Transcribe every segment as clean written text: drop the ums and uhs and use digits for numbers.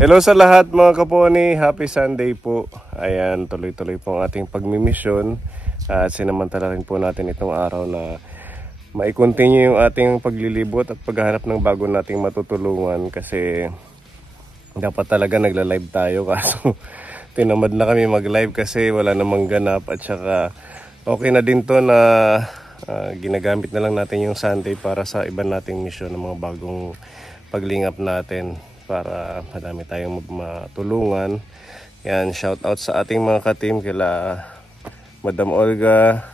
Hello sa lahat mga kaponi, happy Sunday po. Ayan, tuloy-tuloy po ang ating pagmimisyon. At sinamantala rin po natin itong araw na mai-continue yung ating paglilibot at paghahanap ng bago nating matutulungan. Kasi dapat talaga nagla-live tayo, kaso tinamad na kami mag-live kasi wala namang ganap. At saka okay na din to na ginagamit na lang natin yung Sunday para sa iba nating misyon ng mga bagong paglingap natin, para madami tayong matulungan. Yan, shout out sa ating mga ka-team, kila Madam Olga,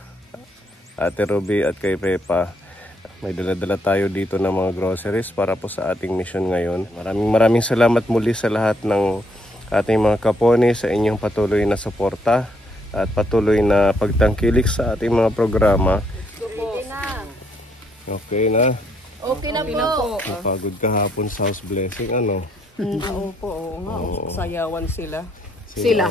Ate Ruby at kay Pepa. May dala-dala tayo dito ng mga groceries para po sa ating mission ngayon. Maraming salamat muli sa lahat ng ating mga kaponi sa inyong patuloy na suporta at patuloy na pagtangkilik sa ating mga programa. Okay na? Okay na po. Napagod kahapon sa house blessing, ano? Opo, oo nga. Sayawan sila. Sila.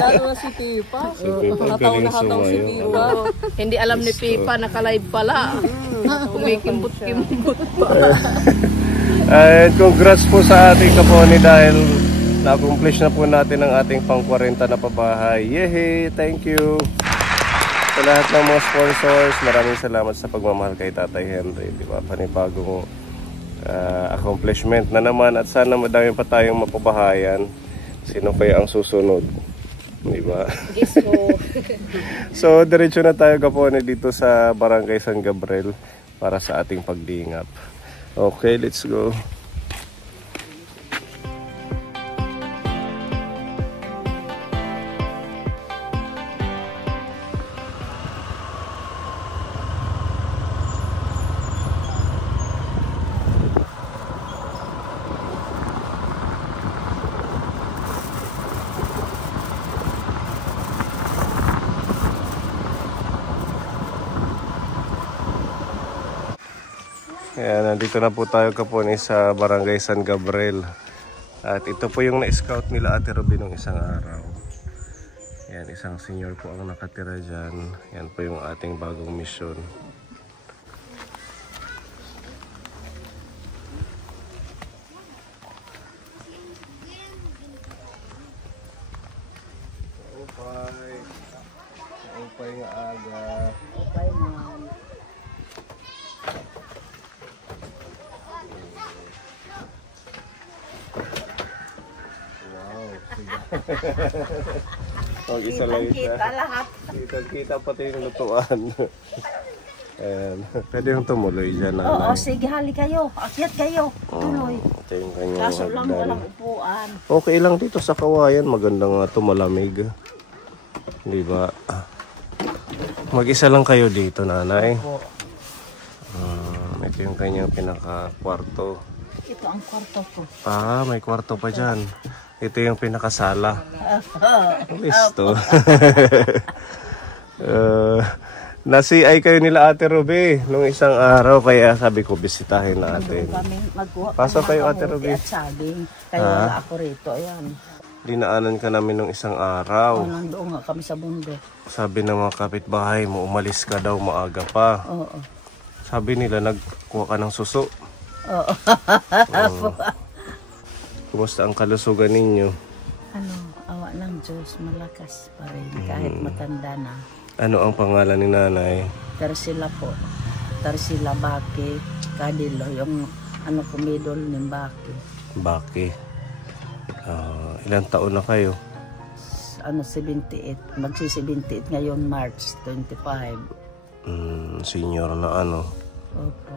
Lalo na si Pipa. Hataw na hataw si Pipa. Hindi alam ni Pipa, naka-live pala. Kumikimbot-kimbot pa. And congrats po sa ating kaponi dahil na-accomplish na po natin ang ating pang-40 na pabahay. Yehey! Thank you! Sa lahat ng mga sponsors, maraming salamat sa pagmamahal kay Tatay Henry. Diba? Panibagong accomplishment na naman at sana madami pa tayong mapabahayan. Sino kaya ang susunod? Diba? Yes po. So, diretso na tayo kapone dito sa Barangay San Gabriel para sa ating pagdingap. Okay, let's go. Ayan, nandito na po tayo kaponi sa Barangay San Gabriel. At ito po yung na-scout nila Ate Ruby nung isang araw. Ayan, isang senior po ang nakatira dyan. Ayan po yung ating bagong mission. Upay nga aga. Okay, ma'am. Isa lang isa. Kita lahat. Kita pati yung lutuan. Ayan. Pwede yung tumuloy dyan. Oo, sige, hali kayo. Akyat kayo. Tuloy. Ito yung kanyang Kaso lang hagdan. walang upuan. Okay lang dito sa kawayan. Maganda nga ito, malamig. Diba? Mag-isa lang kayo dito, nanay. Ito yung kanyang pinaka-kwarto. Ito ang kwarto ko. May kwarto pa dyan. Ito yung pinakasala. Listo. Nasi-ay kayo nila Ate Ruby nung isang araw, kaya sabi ko bisitahin natin. Pasok kayo Ate Ruby. At saging. Kaya wala ako rito. Ayan. Dinaanan ka namin nung isang araw. Nandoon nga kami sa bundok. Sabi ng mga kapitbahay mo, umalis ka daw maaga pa. Oo. Sabi nila nagkuha ka ng suso. Oo. Kumusta ang kalusugan ninyo? Awa ng Diyos, malakas pa rin kahit matanda na. Ano ang pangalan ni nanay? Tarsila po. Tarsila Baki. Kadilo. Yung kumidol ni Baki. Baki. Ilang taon na kayo? 78. Magsi-78 ngayon March 25. Senior na ano? Opo.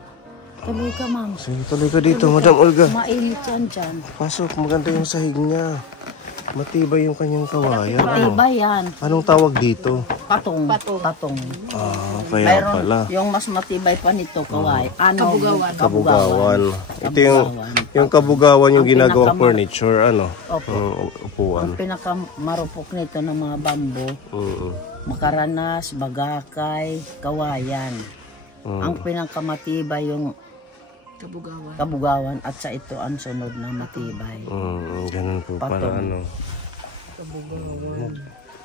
Tuloy ka, ma'am. Sige, tuloy ka dito, Madam Olga. Mainit yan dyan. Pasok, maganda yung sahig niya. Matibay yung kanyang kawayan. Matibay yan. Anong tawag dito? Patong. Kaya Mayroon pala. yung mas matibay pa nito, kaway. Kabugawan. Ito yung kabugawan yung ginagawang furniture, Opo. upuan. Ang pinakamarupok nito ng mga bambo, makaranas, bagakay, kawayan. Ang pinakamatibay yung kabugawan at sa ito ang sunod na matibay. Ganun po para Patong. Kabugawan.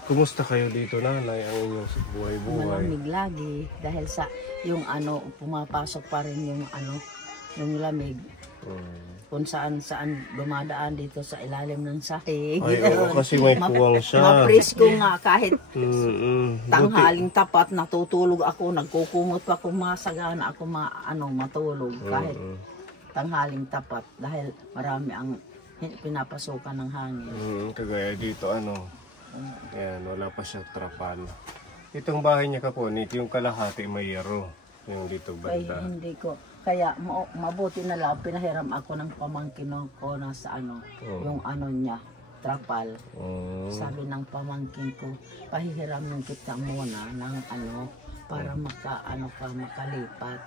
Kumusta kayo dito, nanay, ang inyong buhay-buhay? Malamig lagi dahil sa yung pumapasok pa rin yung yung lamig. kung saan dumadaan dito sa ilalim ng sahig. Ay, oo, kasi may puwang siya. Mapresko nga kahit tanghaling tapat, natutulog ako, nagkukumot pa kung masagana ako matulog kahit tanghaling tapat dahil marami ang pinapasukan ng hangin. Kagaya dito ayan, wala pa siya trapal. Itong bahay niya Kaponit, yung kalahati may yero. Yung dito banda. Kaya hindi ko, kaya mabuti na lang, pinahiram ako ng pamangkin ko na sa yung niya, trapal. Sabi ng pamangkin ko, pahihiramin kita muna ng para makalipat.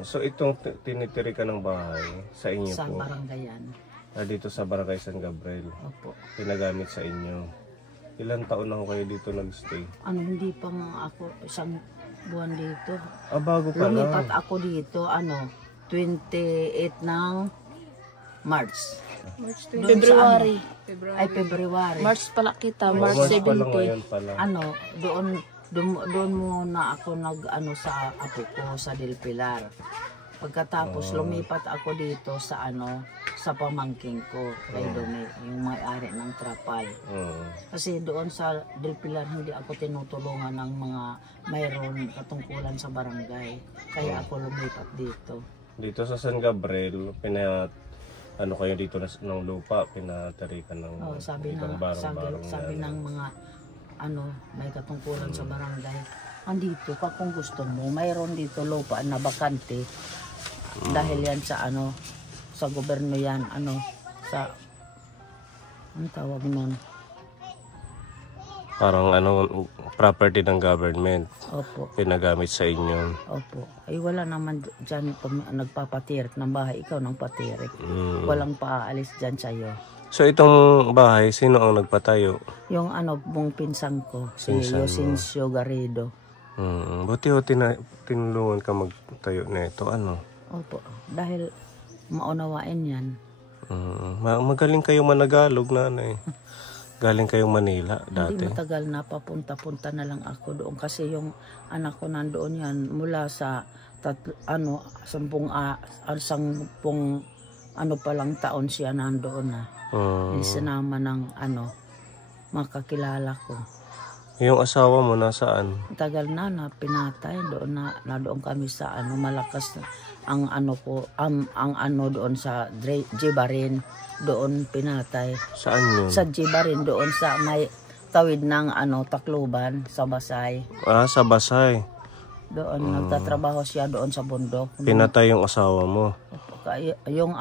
So itong tinitiri ka ng bahay, sa inyo sa po? Sa baranggayan. Dito sa Barangay San Gabriel? Opo. Pinagamit sa inyo. Ilan taon na kayo dito nagstay? Hindi pa nga ako isang buwan dito. Bago pa lang. Lumipat ako dito, 28 ng March. February. Ay, February. March pala kita, March March pa lang 17. ngayon pala. Doon muna ako sa apo ko sa Del Pilar. Pagkatapos lumipat ako dito sa sa pamangking ko kay Doni, yung may-ari ng trapal. Kasi doon sa Del Pilar hindi ako tinutulungan ng mga mayroon katungkulan sa barangay. Kaya ako lumipat dito. Dito sa San Gabriel, kayo dito ng lupa, pinatarikan ng sabi ng mga may katungkulan sa barangay. Andito ka kung gusto mo, mayroon dito lupa na bakante. Dahil yan sa sa gobyerno yan, sa ang tawag nun? Parang property ng government. Opo. Pinagamit sa inyo. Opo. Ay wala naman dyan nagpapatirik ng bahay, ikaw nang patirik. Walang paaalis dyan sa'yo. So itong bahay, sino ang nagpatayo? Yung buong pinsang ko, si Yosincio Garrido. Buti tinulungan ka magtayo na ito, Opo, dahil maunawain yan. Magaling kayo managalog, nanay. Galing kayong Manila dati. Hindi matagal na, papunta-punta na lang ako doon. Kasi yung anak ko nandoon yan, mula sa sampung palang taon siya nandoon na. Sinama ng makakilala ko. Yung asawa mo nasaan? Tagal na pinatay doon na doon kami sa malakas ang doon sa Jibarin, doon pinatay. Saan yun? Sa Jibarin, doon sa may tawid ng Tacloban, sa Basay. Sa Basay. Doon nagtatrabaho siya doon sa bundok. Pinatay yung asawa mo? Yung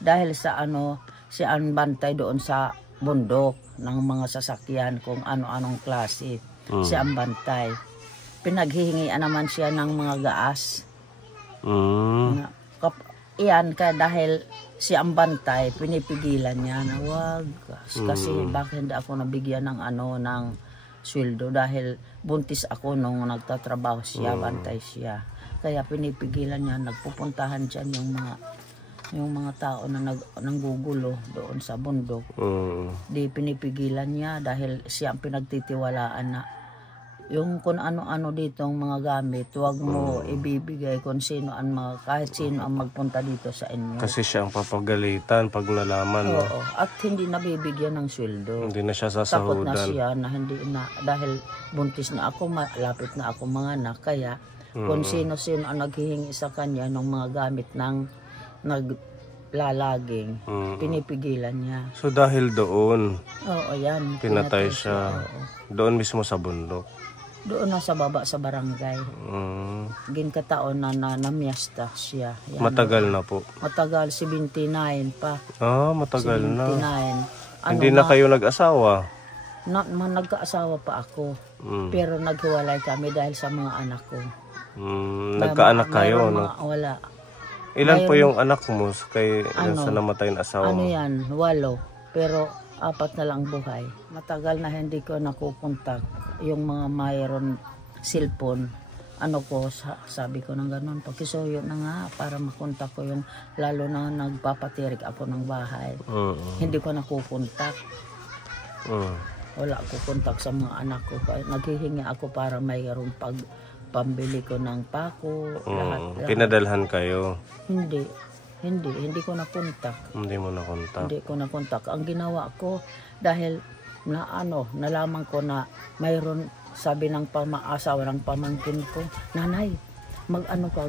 dahil sa si bantay doon sa bundok ng mga sasakyan kung ano-anong klase. Si bantay. Pinaghihingian naman siya ng mga gaas. Iyan dahil si bantay, pinipigilan niya na wag. Kasi bakit hindi ako nabigyan ng ng sweldo dahil buntis ako nung nagtatrabaho siya, bantay siya. Kaya pinipigilan niya, nagpupuntahan dyan yung mga tao na nanggugulo doon sa bundok. Di pinipigilan niya dahil siya ang pinagtitiwalaan na yung kung ano-ano dito ang mga gamit, huwag mo ibibigay kung sino kahit sino ang magpunta dito sa inyo. Kasi siya ang papagalitan pag nalaman. Oo, at hindi nabibigyan ng sweldo. Hindi na siya sasahudan. Takot na siya na hindi na, dahil buntis na ako, malapit na ako mga anak, kaya kung sino-sino ang naghihingi sa kanya ng mga gamit ng naglalaging, pinipigilan niya. So dahil doon, yan, pinatay siya. Doon mismo sa bundok. Doon na sa baba sa barangay. Ginkataon na namiyasta siya. Yan, matagal na po? Matagal, 79 pa. Matagal 79. Na. Hindi na kayo nag-asawa? Nagkaasawa pa ako. Pero naghiwalay kami dahil sa mga anak ko. Nagkaanak kayo? Wala. Ilan po yung anak mo sa namatay na asawa mo? 8. Pero 4 na lang buhay. Matagal na hindi ko nakukontak. Yung mga mayroon cellphone, sabi ko ng ganun, pakisuyo na nga para makontak ko yung, lalo na nagpapatirik ako ng bahay. Hindi ko nakukontak. Wala ako kontak sa mga anak ko. Naghihingi ako para mayroon pambili ko ng pako. Lahat. Pinadalhan kayo? Hindi. Hindi ko nakontak. Hindi mo na kontak. Hindi ko nakontak. Ang ginawa ko, dahil nalaman ko na mayroon, sabi ng asawa ng pamangkin ko, nanay,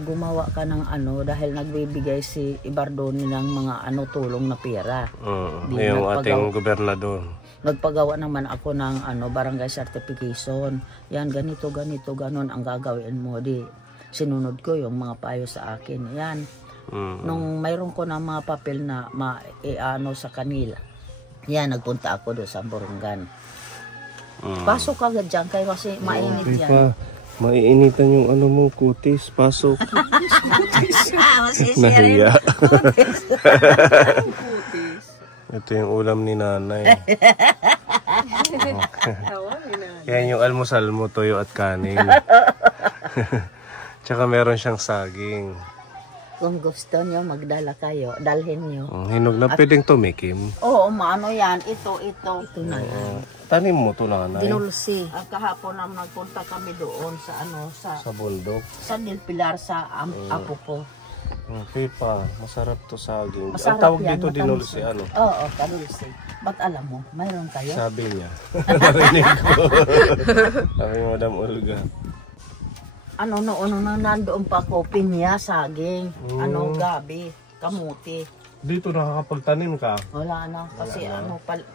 gumawa ka ng dahil nagbibigay si Ibardoni ng mga tulong na pera. Yung ating gobernador. Nagpagawa naman ako ng barangay certification. Yan, ganito, ganon ang gagawin mo. Di, sinunod ko yung mga payo sa akin. Yan. Nung mayroon ko na mga papel na sa kanila. Yan, nagpunta ako doon sa Borongan. Pasok agad dyan kayo kasi mainit yan. Maiinitan yung mo, kutis. Pasok. Nahiya. Ito yung ulam ni nanay. Yan yung almusal mo, toyo at kanin. Tsaka meron siyang saging. Kung gusto nyo, magdala kayo. Dalhin nyo. Hinog na pwedeng tumikim. Oo, yan. Ito na yan. Tanim mo to, nanay. Dinulsi. Kahapon na nagpunta kami doon sa bundok. Sa Del Pilar, sa apo ko. Pipa, masarap to saging. Masarap ang tawag yan, dito dinulsi, Oo, dinulsi. Ba't alam mo, mayroon kayo? Sabi niya. Narinig ko. Sabi ni Madam Olga. Nandoon pa ko, pinya, saging, gabi, kamuti. Dito nakakapagtanim ka? Wala na, kasi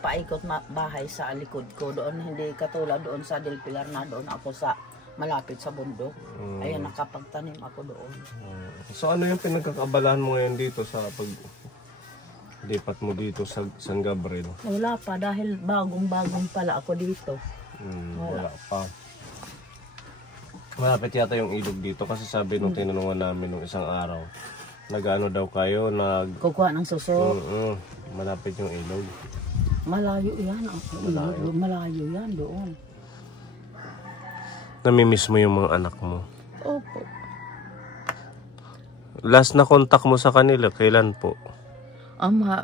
paikot bahay sa likod ko. Doon, hindi katulad doon sa Del Pilar na doon ako sa malapit sa bundok. Ayun, nakapagtanim ako doon. So ano yung pinagkakabalahan mo ngayon dito sa lipat mo dito sa San Gabriel? Wala pa, dahil bagong pala ako dito. Wala pa. Malapit yata yung ilog dito kasi sabi nung tinanungan namin nung isang araw, nag-ano daw kayo, kukuha ng suso. Malapit yung ilog. Malayo yan. Malayo yan doon. Namimiss mo yung mga anak mo? Opo. Last na contact mo sa kanila, kailan po?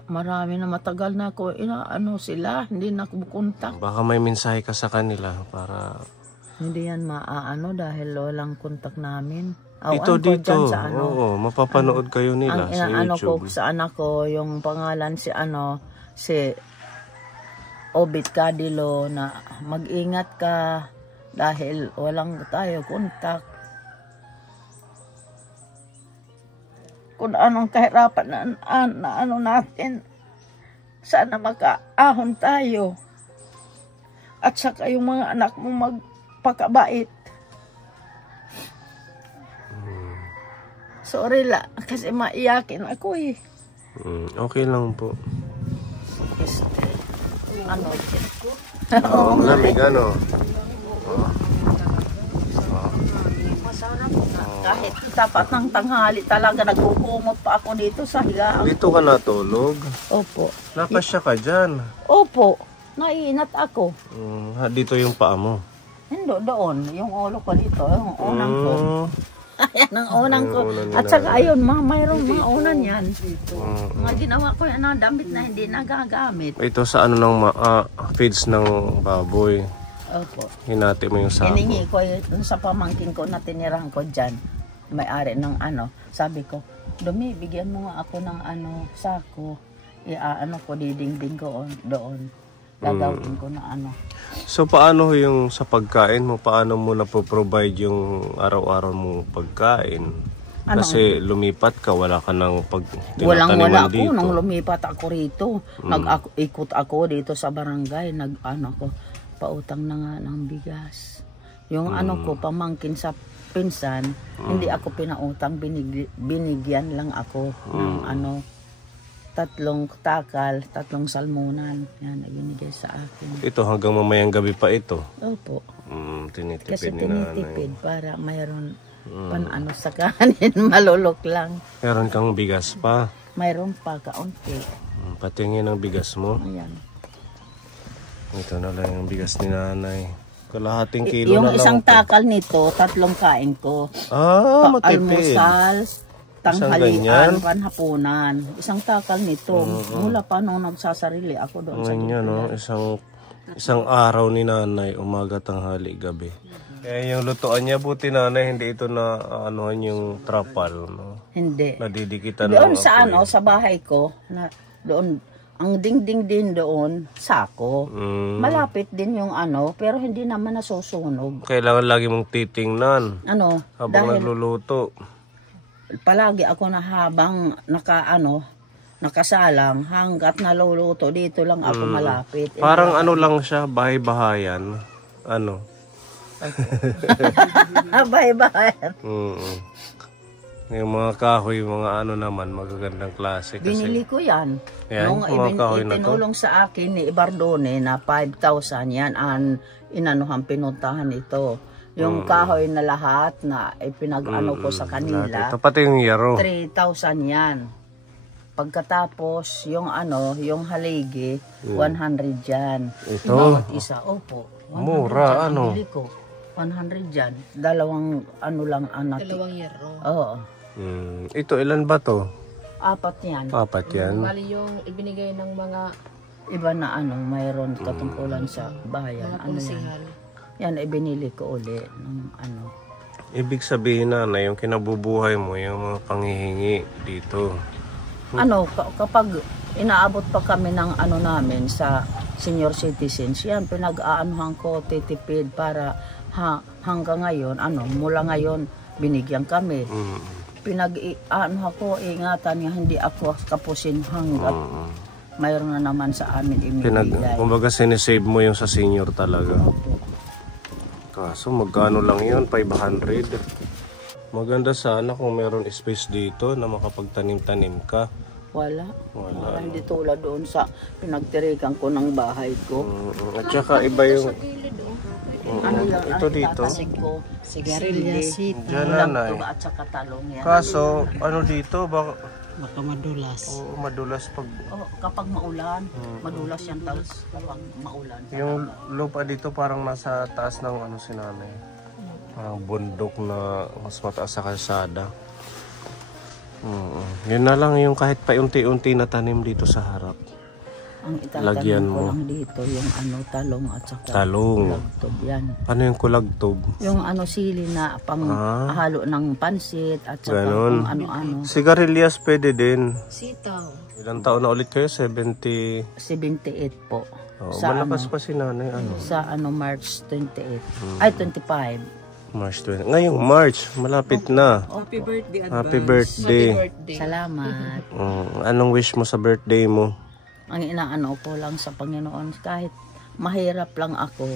Marami na, matagal na ako. Sila, hindi na ako kontak. Baka may mensahe ka sa kanila para... Hindi yan dahil walang kontak namin. Ito dito, oo, mapapanood kayo nila sa YouTube. Sa anak ko, yung pangalan si Obit Cadilo, na mag-ingat ka dahil walang tayo kontak. Kung anong kahirapan na natin, sana makaahon tayo. At saka yung mga anak mo magpakabait. Sorry kasi maiyakin ako eh. Okay lang po. Lamig Masarap na. Kahit tapat ng tanghali talaga nagkukumot pa ako dito sa higaan. Dito ka natulog? Opo. Napasya ka dyan? Opo. Naiinat ako. Dito yung paa mo? Hindi, doon. Yung ulo ko dito. Yung unang ko. Ayan ang unang ko. At saka ayun, mayroong mga unan yan. Mga ginawa ko yan na damit na hindi nagagamit. Ito sa ng feeds ng baboy. Opo. Hinati mo yung sako. Hiningi ko sa pamangkin ko na tinirahan ko dyan. May-ari ng sabi ko, Dumi, bigyan mo nga ako ng sako. Ko, didingding ko doon. Gagawin ko na So paano yung sa pagkain mo? Paano mo na-provide yung araw-araw mong pagkain? Kasi lumipat ka, wala ka nang Walang-wala ako nang lumipat ako rito. Nag-ikot ako dito sa barangay. Pautang na nga ng bigas. Yung ko, pamangkin sa pinsan, hindi ako pinautang, binigyan lang ako ng 3 takal, 3 salmonan. Yan, binigay sa akin. Ito hanggang mamayang gabi pa ito? Opo. Tinitipid kasi ni nanay. tinitipid para mayroon sa kanin, malulok lang. Meron kang bigas pa? Mayroon pa, kaunti. Patingin ang bigas mo? Ayan. Ito na lang yung bigas ni nanay. Kalahating kilo yung na lang. Yung isang takal nito, 3 kain ko. Matipid. Almusal, tanghalian, panhapunan. Isang takal nito. Mula pa nung nagsasarili ako doon sa Ganyan, isang araw ni nanay, umaga, tanghali, gabi. Kaya yung lutuan niya, buti nanay, hindi ito na yung trapal. Hindi. Nadidikitan Doon ng sa apoy. sa bahay ko, doon, ang dingding din doon, sako. Malapit din yung pero hindi naman nasusunog. Kailangan lagi mong titingnan habang Dahil nagluluto. palagi ako na habang nakasalang, hanggat naluluto, dito lang ako malapit. Parang lang siya, bahay-bahayan. Bye-bye. Yung mga kahoy, mga naman, magagandang klase. Kasi, Binili ko yan. Yan, Nung mga kahoy na to? itinulong sa akin ni Ibardone na 5,000 yan ang inanuhan pinuntahan ito. Yung kahoy na lahat na ipinag-ano ko sa kanila, ito, pati yung yero. 3,000 yan. Pagkatapos yung yung haligi, 100 yan. Ito? Bawat isa, opo. 100 Mura, yan ang bili ko. 100 yan. Dalawang lang anak. Dalawang yero. Oo. Ito, ilan ba to? 4 yan. 4 yan. Bali yung ibinigay ng mga Iba na mayroon katungkulan sa bayan. Ano yan? konsihal. Yan, ibinili ko uli ng Ibig sabihin na yung kinabubuhay mo, yung mga panghihingi dito. Kapag inaabot pa kami ng namin sa senior citizens, yan, pinag-aanuhan ko, titipid para hanggang ngayon, mula ngayon, binigyan kami. Pinag-aanuhan ko, ingatan nga, hindi ako kapusin hanggat mayroon na naman sa amin imibigay. Kumbaga sinisave mo yung sa senior talaga. Kaso magkano lang yun? 500. Maganda sana kung meron space dito na makapagtanim-tanim ka. Wala. Hindi tulad doon sa pinagtirikan ko ng bahay ko. At saka iba yung... ito dito. Ko, sigarilyas, Diyan nanay. at saka talong yan. Kaso dito Baka madulas. Oo, madulas pag... Kapag maulan, madulas yan talos kapag maulan. Yung lupa dito parang nasa taas ng si nanay. Parang bundok na mas mataas sa kalsada. Yun na lang yung kahit paunti-unti na tanim dito sa harap. Ang Lagyan itatanim ko mo. lang dito yung talong at saka Talong. kulagtob yan. Paano yung kulagtob? Yung sili na pang halo ng pansit at saka Ganon. kung ano-ano. Sigarilyas pwede din. Sitaw. Ilang taon na ulit kayo? 70? 78 po. Oh, Sa malakas pa si nanay. Sa March 28. Ay, 25. March 20. Ngayong March, malapit na. Happy birthday, Happy birthday. Salamat. Anong wish mo sa birthday mo? Ang inaano ko lang sa Panginoon, kahit mahirap lang ako,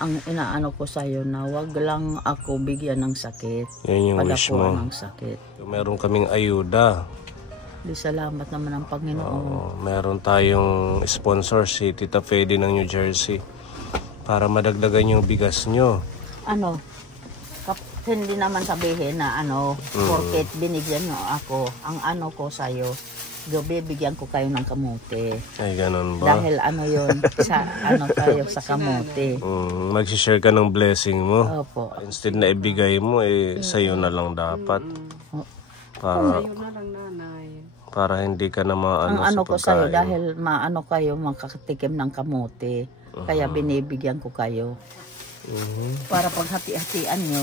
ang inaano ko sa iyo na wag lang ako bigyan ng sakit. Yan yung wish mo. Padapuan ng sakit. Meron kaming ayuda. Di salamat naman ang Panginoon. Meron tayong sponsor, si Tita Fede ng New Jersey. Para madagdagan yung bigas nyo. Hindi naman sabihin na porket binigyan nyo ako, ang ko sa iyo, bibigyan ko kayo ng kamote. Ay, ganun ba? Dahil yun, sa kayo sa kamote. Mag-share ka ng blessing mo. Opo. Instead na ibigay mo, sa'yo na lang dapat. Para hindi ka na maano Ang sa ko sa'yo, pagkain. dahil maano kayo, makakatikim ng kamote. Kaya binibigyan ko kayo. Para paghati-hatian nyo.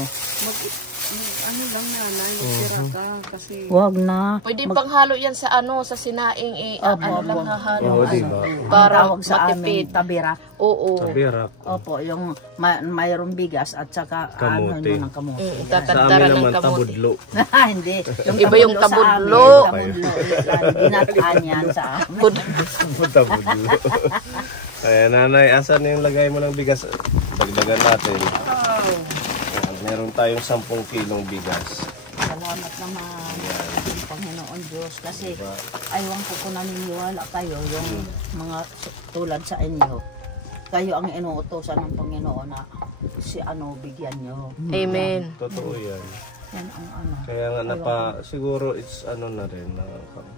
Ano lang nanay, magtira ka kasi Wag na. Pwede pang halo yan sa sa sinaing lang hahalo. diba? Para Tawag sa amin, matipid. tabirak. Oo. Tabirak. Opo, yung mayroong bigas at saka Kamote. ng kamote. Sa Tatantara amin ng naman, kamote. tabudlo. Hindi. Iba yung sa amin, tabudlo. tabudlo. Ginataan yan sa amin. Tabudlo. Ayan, nanay, asan yung lagay mo ng bigas? Dagdagan natin. Ayan, meron tayong 10 kilong bigas. Salamat naman. Panginoon Diyos. Kasi aywan ko kung naniniwala kayo yung mga tulad sa inyo. Kayo ang inuutosan ng Panginoon na bigyan nyo. Amen. Totoo yan. Yan ang Kaya nga siguro it's na rin,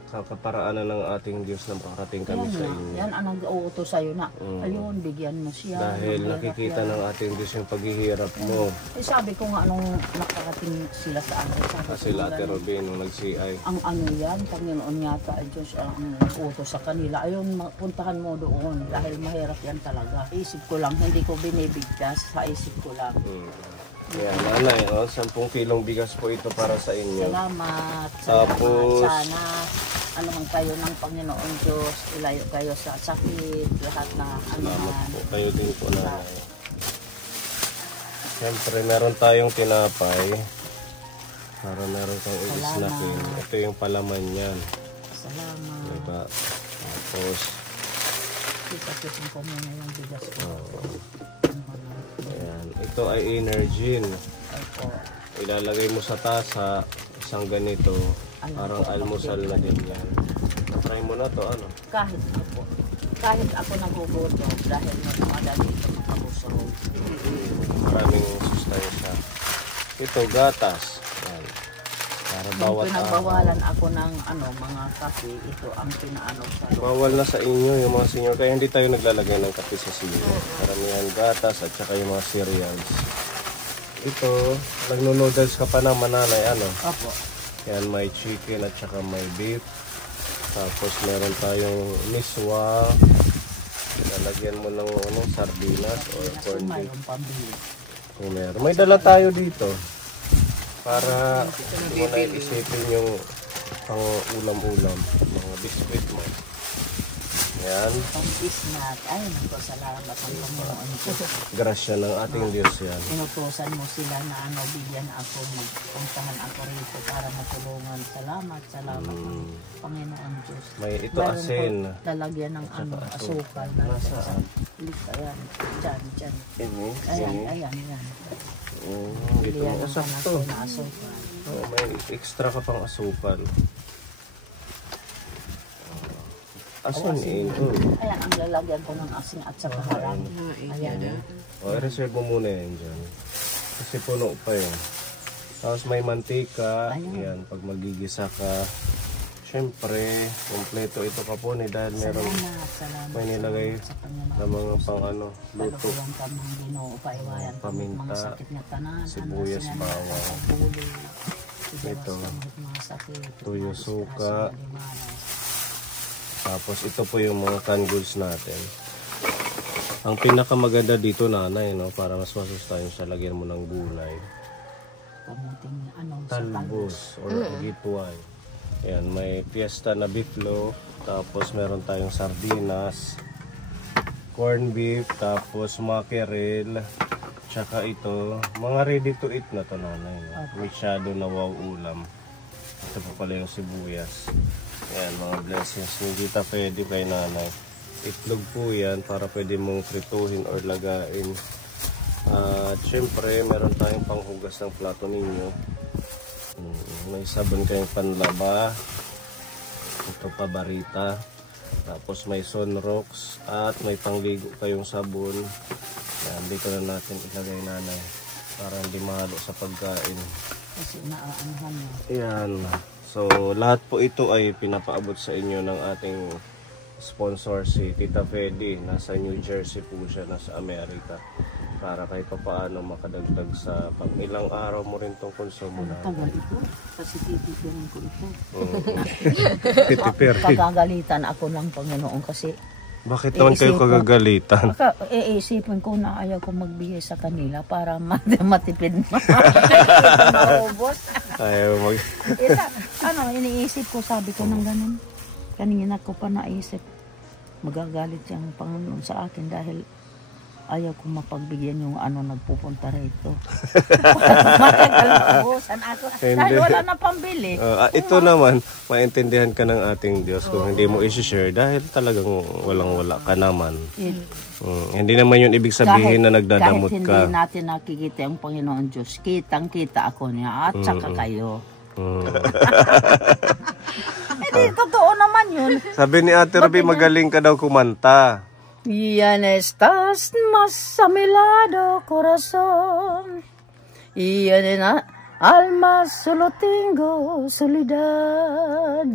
kakaparaanan ng ating Diyos na makarating kami sa inyo. Yan ang nag-uutos sa'yo na, ayun, bigyan mo siya. Dahil nakikita ng ating Diyos yung paghihirap mo. Sabi ko nga nung nakarating sila sa akin. Kasi Ate Robin, nung nag-CI. Ang yan, Panginoon yata, Diyos ang utos sa kanila. Ayun, puntahan mo doon dahil mahirap yan talaga. Isip ko lang, hindi ko binibigkas, sa isip ko lang. Ayan, nanay, 10 kilong bigas po ito para sa inyo. Salamat. Tapos- Sana ano man kayo ng Panginoon Diyos, ilayo kayo sa sakit, lahat na Salamat anuman. po. Kayo din po, nanay. Siyempre, meron tayong tinapay. Para meron kang i-snacking. Ito yung palaman yan. Salamat. Diba? Tapos, Kita-kitin ko muna yung bigas ko. ayan. Ito ay Energin. Opo. Ilalagay mo sa tasa, isang ganito. Parang almusal na din yan. Try mo na to, ano? Kahit ako nagugutom dahil madali ito makabusog. Maraming sustansya. Ito, gatas. Ayan. Para Nung bawat pinagbawalan ako ng mga kape, ito ang pinaano sa loob. bawal na sa inyo yung mga senior. Kaya hindi tayo naglalagay ng kape sa senior. Karamihan gatas at saka yung mga cereals. Ito, nagno-noodles ka pa naman, nanay, ano? Opo. Yan, may chicken at saka may beef. Tapos meron tayong miswa. Lalagyan mo ng sardinas o corn beef. Mayroong pambili. Kung meron. May dala tayo dito. Para hindi mo na isipin yung pang ulam-ulam. Mga biscuit mo. Yan. Pang-isnat. Ay, naku, salamat ang Panginoon ko. Grasya ng ating Diyos yan. Inutusan mo sila na bigyan ako, magpuntahan ako rito para matulungan. Salamat Panginoon Diyos. May ito Meron asin. ko lalagyan ng asukal na Nasaan? Ayan, dyan. Ini. Ayan. Ito. Bigyan ng Sakto. anak na asukal. May extra ka pang asukal. Asan ito? Ayan, ang lalagyan ko ng asin at saka harang. Ayan. O, i-reserve mo muna yan dyan. Kasi puno pa yun. Tapos may mantika. Yan, pag magigisa ka. Siyempre, kompleto ito kapone dahil meron Salamat. may nilagay Sa Panginoon. na mga pang luto. Talukuhan ka mga Ginoo, paiwayan ka Paminta, mga sakit na tanan, sibuyas, bawang. Ito, tuyo, suka. Tapos ito po yung mga canned goods natin. Ang pinakamaganda dito, nanay, no, para mas masustansya, lagyan mo ng gulay. Talbos or gitway. Ayan, may fiesta na beeflo. Tapos meron tayong sardinas, corn beef, tapos mackerel. Tsaka ito, mga ready to eat na to, nanay. No? Masyado na wow ulam. Ito pa pala yung sibuyas. Ayan, mga blessings ni Tita Fedy kay nanay. Itlog po yan para pwede mong prituhin or lagain. At syempre, meron tayong panghugas ng plato ninyo. May sabon kayong panlaba. Ito pa barita. Tapos may sunrocks. At may pangligo kayong sabon. Ayan, dito na natin ilagay, nanay. Para hindi mahalo sa pagkain. Kasi naaanuhan mo. Ayan. So, lahat po ito ay pinapaabot sa inyo ng ating sponsor, si Tita Fedy. Nasa New Jersey po siya, nasa Amerika. Para kahit pa paano makadagdag sa pang ilang araw mo rin itong konsumo na. Tagal ito. Kasi titipirin ko ito. Titipir. Pagagalitan ako ng Panginoon kasi Bakit naman kayo kagagalitan? iisipin ko na ayaw ko magbigay sa kanila para matipid mo. Maubos. Ayaw mag... Iniisip ko, sabi ko ng ganun. Kanina ko pa naisip, magagalit siyang Panginoon sa akin dahil ayaw ko mapagbigyan yung nagpupunta rito. Matagal na ubusan ako. Dahil wala na pambili. Ito naman, maintindihan ka ng ating Diyos kung hindi mo i-share dahil talagang walang-wala ka naman. Hindi naman yun ibig sabihin na nagdadamot kahit ka. hindi natin nakikita yung Panginoon Diyos, kitang-kita ako niya at saka kayo. Hindi, totoo naman yun. Sabi ni Ate Ruby, magaling ka daw kumanta. Ya estás más a mi lado, corazón. Y en el alma solo tengo soledad.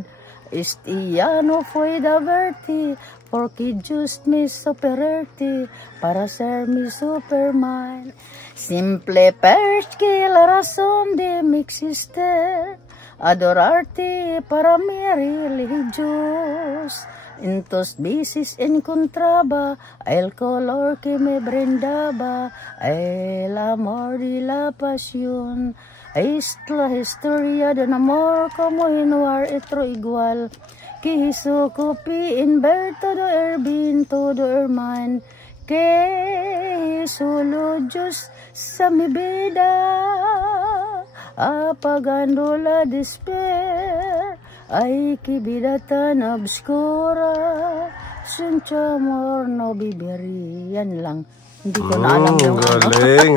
Ya no puedo verte, porque just me superarte para ser mi Superman. Simple porque la razón de mi existir, adorarte para mi religiosos. Entos bisis encontraba el color que me brindaba, el amor y la pasión. Es la historia de un amor como no hay otro igual. Quiso copiar ver todo el bien, todo el mal, que solo Dios sa mi vida, apagando la despair. Ay, que vida tan obscura, sincha amor no biberi. Yan lang. Hindi ko na alam yung galing.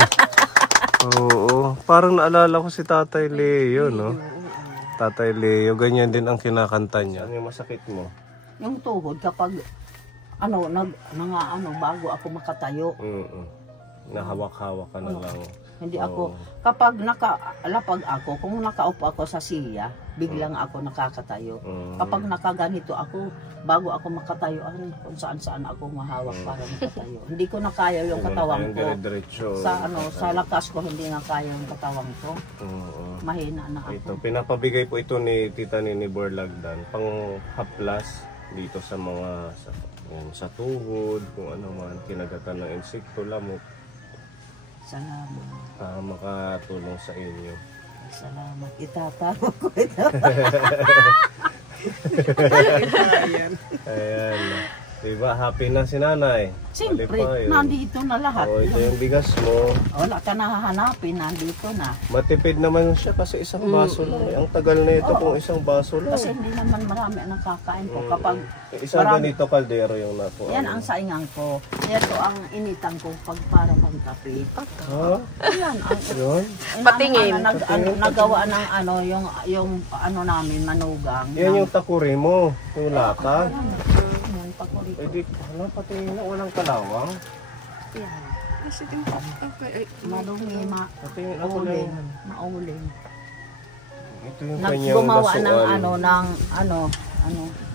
Oo, parang naalala ko si Tatay Leo, no? Tatay Leo, ganyan din ang kinakanta niya. Ano yung masakit mo? Yung tuhod kapag bago ako makatayo. Nahawak-hawak ka na lang. Hindi ako, kapag nakalapag ako, kung nakaupo ako sa siya, biglang ako nakakatayo. Kapag nakaganito ako, bago ako makatayo, kung saan-saan ako mahawak para makatayo. Hindi ko na kaya yung katawan ko. Sa lakas ko, hindi na kaya yung katawan ko. Mahina na ako. Ito, pinapabigay po ito ni Tita Nini Borlagdan, pang haplas dito sa mga, sa tuhod, kung ano man, kinagatan ng insekto, lamok. Salamat. Makatulong sa inyo. Salamat. Itatawa ko ito. Ayan. Diba, happy na si nanay? Siyempre, nandito na lahat. Ito yung bigas mo. Wala ka na hahanapin, nandito na. Matipid naman siya kasi isang baso lang. Ang tagal na ito kung isang baso lang. Kasi hindi naman marami ang nakakain ko. Kapag isang ganito kaldero yung napo. Yan ang saingan ko. Ito ang initan ko pag para pagkape. Ha? Yan ang Patingin. Nagawa ng yung namin manugang. Yan yung takuri mo. Yung lata. Pakuri. Eh di, patingin na walang kalawang. Yan. Okay. Malungi, Patingin ako lang. mauling. Ito yung kanyang Gumawa basuan. ng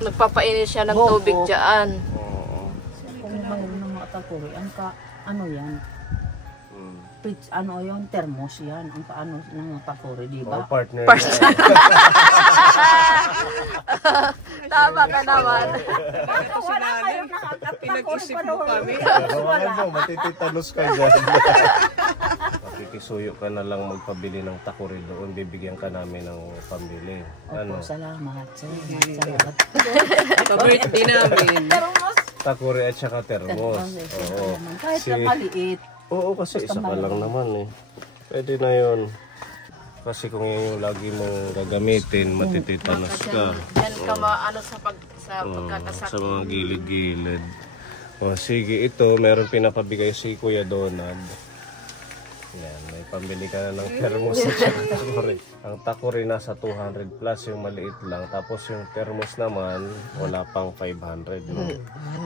Nagpapainit siya ng Boko. tubig dyan. Oo. kung mayroon ng mga takuri, yan, yung thermos yan, ang paano ng takuri, di ba? Partner. Tama ka naman. Wala kayo Pinag-isip mo kami. Wala mo, matititanos ka dyan. Makikisuyo ka na lang magpabili ng takuri doon, bibigyan ka namin ng pambili. Ano? Salamat. Pa-birthday namin. Takuri at saka termos. Oo. Kahit na maliit. Oo, kasi isa ka lang naman eh. Pwede na yun. Kasi kung yan yung lagi mong gagamitin, matititanos ka. Yan ka sa pagkakasakit. Sa mga gilid-gilid. O sige, ito, meron pinapabigay si Kuya Donald. Yan, may pambili ka na ng thermos at saka takuri. Ang takuri nasa 200 plus, yung maliit lang. Tapos yung thermos naman, wala pang 500. No?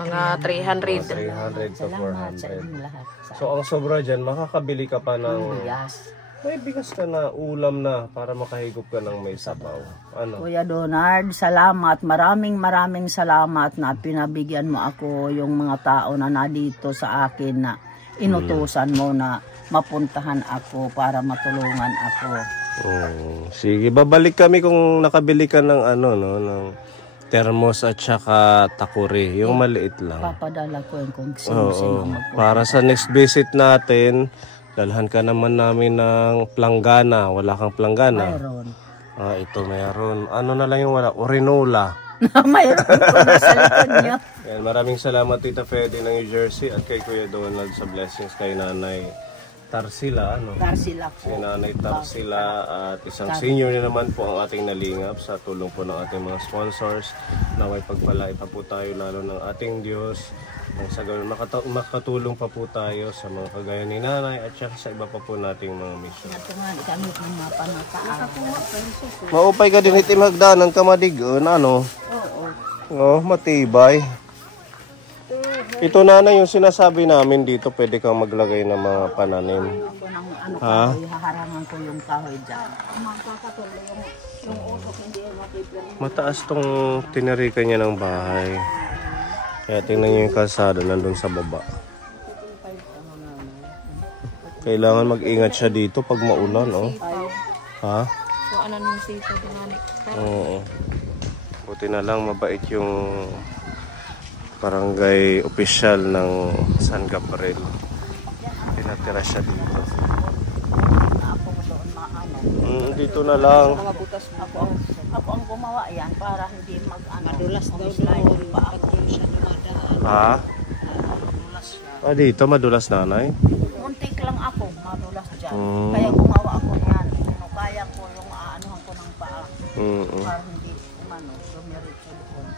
Mga 300. 300 to Salamat sa 400. inyo lahat. So ang sobra dyan, makakabili ka pa ng... Yes. May bigas ka na, ulam na, para makahigop ka ng may sabaw. Ano? Kuya Donald, salamat. Maraming salamat na pinabigyan mo ako yung mga tao na nandito sa akin na inutusan mo na mapuntahan ako para matulungan ako. Sige, babalik kami kung nakabili ka ng ng thermos at saka takuri, yung maliit lang. Papadala ko yung kung sino magpunta. Para sa next visit natin, dalhan ka naman namin ng planggana. Wala kang planggana? Mayroon. Ito mayroon. Ano na lang yung wala? Orinola. Mayroon ko na sa likod niyo. Yan, maraming salamat Tita Fede ng New Jersey at kay Kuya Donald sa blessings kay Nanay Tarsila. Tarsila po. Si Nanay Tarsila at isang senior na naman po ang ating nalingap sa tulong po ng ating mga sponsors. Naway pagpalain pa po tayo lalo ng ating Diyos. Nang sa ganun, makatulong pa po tayo sa mga kagaya ni Nanay at saka sa iba pa po nating mga mission. Ito nga, kami ng mga panataan. Maupay ka din itim hagdanan ka madigon, ano? Oo. Matibay. Ito Nanay, yung sinasabi namin dito, pwede kang maglagay ng mga pananim. Ako ng kahoy, haharangan ko yung kahoy dyan. Magkakatuloy yung usok, hindi yung matiplan. Mataas tong tinirikan niya ng bahay. Kaya tingnan niyo yung kalsada nandun sa baba. Kailangan mag-ingat siya dito pag maulan, oh. Ha? So ano nung sito, dinamik. Oo. Buti na lang mabait yung barangay official ng San Gabriel. Tinatira siya dito. Ako doon maano. Dito na lang. Mga butas mo. Ako ang gumawa yan para hindi mag-ano. Madulas daw slide doon. pa ako. Pag siya dumadaan. Ha? Madulas siya. Dito madulas nanay. Muntik lang ako, madulas dyan. Mm. Kaya gumawa ako yan. Kung kaya ko yung aanuhan ko ng paa. Para hindi umano, sumiritso doon.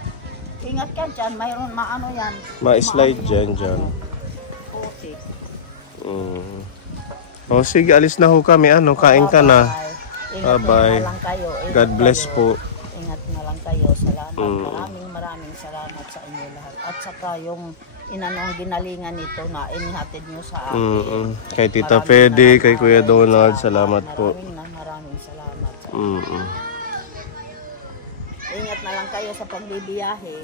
Ingat ka dyan, mayroon maano yan. Ma-slide dyan. Puti. O sige, alis na ho kami. Kain ka na. Ingat Bye-bye. na lang kayo. Ingat God bless kayo. po. Ingat na lang kayo. Salamat. Maraming salamat sa inyo lahat. At saka yung ang ginalingan nito na inihatid nyo sa akin. Kay Tita Fede, kay Kuya Donald, salamat po. Maraming salamat sa inyo. Ingat na lang kayo sa pagbibiyahe.